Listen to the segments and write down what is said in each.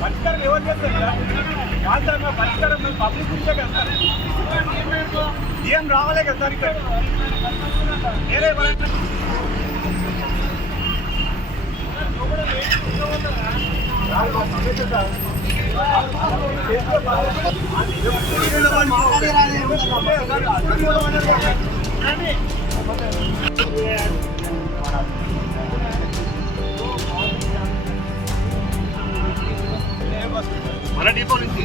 పరిష్కారం ఎవరు చేస్తారు? పరిష్కారం పబ్లిక్ గురించే కదా సార్. ఏం రావాలే కదా సార్ ఇక్కడ వేరే మన డిపో నుంచి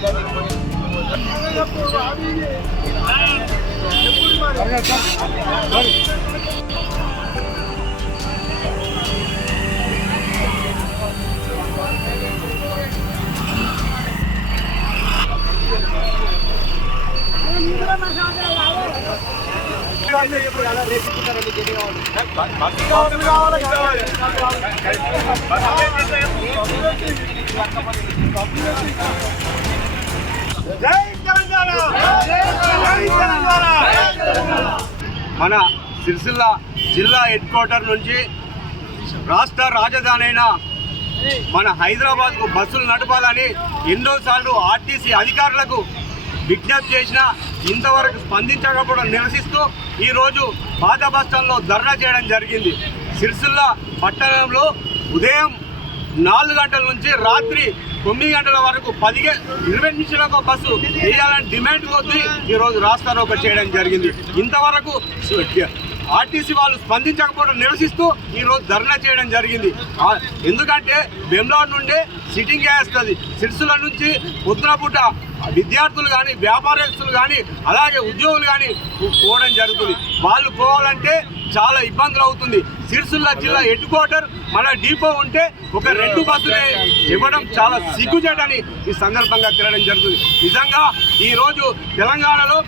మన సిరిసిల్ల జిల్లా హెడ్ క్వార్టర్ నుంచి రాష్ట్ర రాజధాని అయిన మన హైదరాబాద్కు బస్సులు నడపాలని ఎన్నోసార్లు ఆర్టీసీ అధికారులకు విజ్ఞప్తి చేసినా ఇంతవరకు స్పందించకపోవడం నిరసిస్తూ ఈరోజు పాత బస్టాండ్లో ధర్నా చేయడం జరిగింది. సిరిసిల్ల పట్టణంలో ఉదయం 4 గంటల నుంచి రాత్రి 9 గంటల వరకు 20 నిమిషాలకు బస్సు వేయాలని డిమాండ్ కొద్దీ ఈరోజు రాస్తారోకో చేయడం జరిగింది. ఇంతవరకు ఆర్టీసీ వాళ్ళు స్పందించకపోవడం నిరసిస్తూ ఈరోజు ధర్నా చేయడం జరిగింది. ఎందుకంటే బెంగళూరు నుండి సిట్టింగ్ వేస్తుంది. సిరిసిల్ల నుంచి పొద్దునపూట విద్యార్థులు కానీ వ్యాపారస్తులు కానీ అలాగే ఉద్యోగులు కానీ పోవడం జరుగుతుంది. వాళ్ళు పోవాలంటే చాలా ఇబ్బందులు అవుతుంది. సిరిసిల్ల జిల్లా హెడ్ క్వార్టర్ మన డిపో ఉంటే ఒక 2 బస్సులే ఇవ్వడం చాలా సిగ్గుచేటని ఈ సందర్భంగా తిరగడం జరుగుతుంది. నిజంగా ఈరోజు తెలంగాణలో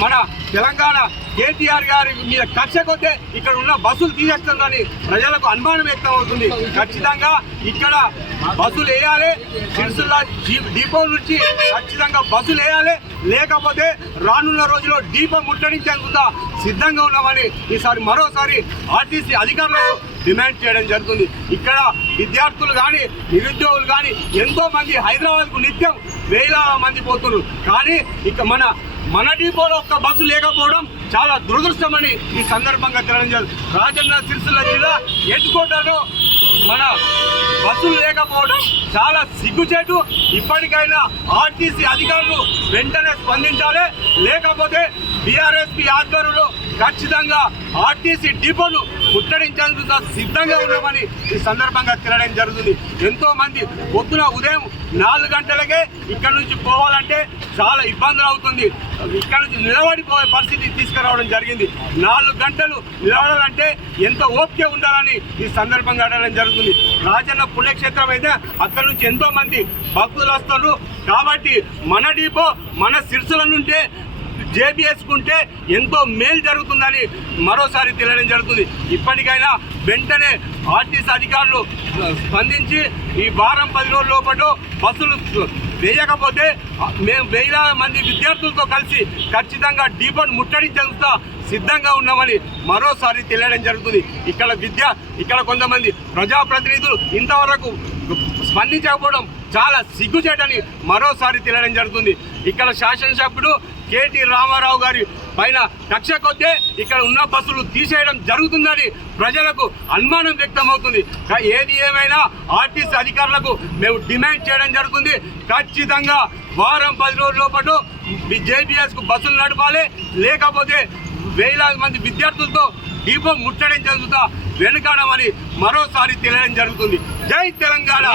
మన తెలంగాణ కేటీఆర్ గారి మీద కక్ష కొద్దే ఇక్కడ ఉన్న బస్సులు తీసేస్తుందని ప్రజలకు అనుమానం వ్యక్తం అవుతుంది. ఖచ్చితంగా ఇక్కడ బస్సులు వేయాలి. సిరిసిల్ల డిపో నుంచి ఖచ్చితంగా బస్సులు వేయాలి. లేకపోతే రానున్న రోజుల్లో డిపో ముట్టడించేందుకు సిద్ధంగా ఉన్నామని ఈసారి మరోసారి ఆర్టీసీ అధికారులకు డిమాండ్ చేయడం జరుగుతుంది. ఇక్కడ విద్యార్థులు కానీ నిరుద్యోగులు కానీ ఎంతో మంది హైదరాబాద్కు నిత్యం వేలాది మంది పోతున్నారు. కానీ ఇక మన డిపోలో ఒక్క బస్సు లేకపోవడం చాలా దురదృష్టమని ఈ సందర్భంగా తెలియజేయాలి. రాజన్న సిరిసిల్ల జిల్లా హెడ్ క్వార్టర్లో మన బస్సులు లేకపోవడం చాలా సిగ్గుచేటు. ఇప్పటికైనా ఆర్టీసీ అధికారులు వెంటనే స్పందించాలి. లేకపోతే బీఆర్ఎస్పీ ఆధ్వర్యంలో ఖచ్చితంగా ఆర్టీసీ డిపోను ముట్టడించేందుకు సిద్ధంగా ఉన్నామని ఈ సందర్భంగా తెలియడం జరుగుతుంది. ఎంతో మంది పొద్దున ఉదయం 4 గంటలకే ఇక్కడ నుంచి పోవాలంటే చాలా ఇబ్బందులు అవుతుంది. ఇక్కడ నుంచి నిలబడిపోయే పరిస్థితి తీసుకురావడం జరిగింది. 4 గంటలు నిలబడాలంటే ఎంత ఓపిక ఉండాలని ఈ సందర్భంగా అడగడం జరుగుతుంది. రాజన్న పుణ్యక్షేత్రం అయితే అక్కడ నుంచి ఎంతో మంది భక్తులు వస్తున్నారు. కాబట్టి మన డిపో మన సిరిసిల్ల నుండే జేబీఎస్కుంటే ఎంతో మేలు జరుగుతుందని మరోసారి తెలియడం జరుగుతుంది. ఇప్పటికైనా వెంటనే ఆర్టీసీ అధికారులు స్పందించి ఈ వారం 10 రోజుల లోపల బస్సులు వేయకపోతే మేము వేలాది మంది విద్యార్థులతో కలిసి ఖచ్చితంగా డిపోను ముట్టడించేందుకు సిద్ధంగా ఉన్నామని మరోసారి తెలియడం జరుగుతుంది. ఇక్కడ కొంతమంది ప్రజాప్రతినిధులు ఇంతవరకు స్పందించకపోవడం చాలా సిగ్గుచేటని మరోసారి తెలియడం జరుగుతుంది. ఇక్కడ శాసనసభ్యుడు కేటీ రామారావు గారి పైన కక్ష కొద్దే ఇక్కడ ఉన్న బస్సులు తీసేయడం జరుగుతుందని ప్రజలకు అనుమానం వ్యక్తం అవుతుంది. ఏది ఏమైనా ఆర్టీసీ అధికారులకు మేము డిమాండ్ చేయడం జరుగుతుంది. ఖచ్చితంగా వారం 10 రోజుల లోపల జేబీఎస్కు బస్సులు నడపాలి. లేకపోతే వేలాది మంది విద్యార్థులతో డిపో ముట్టడించేందుకు వెనుకాడమని మరోసారి తెలియడం జరుగుతుంది. జై తెలంగాణ.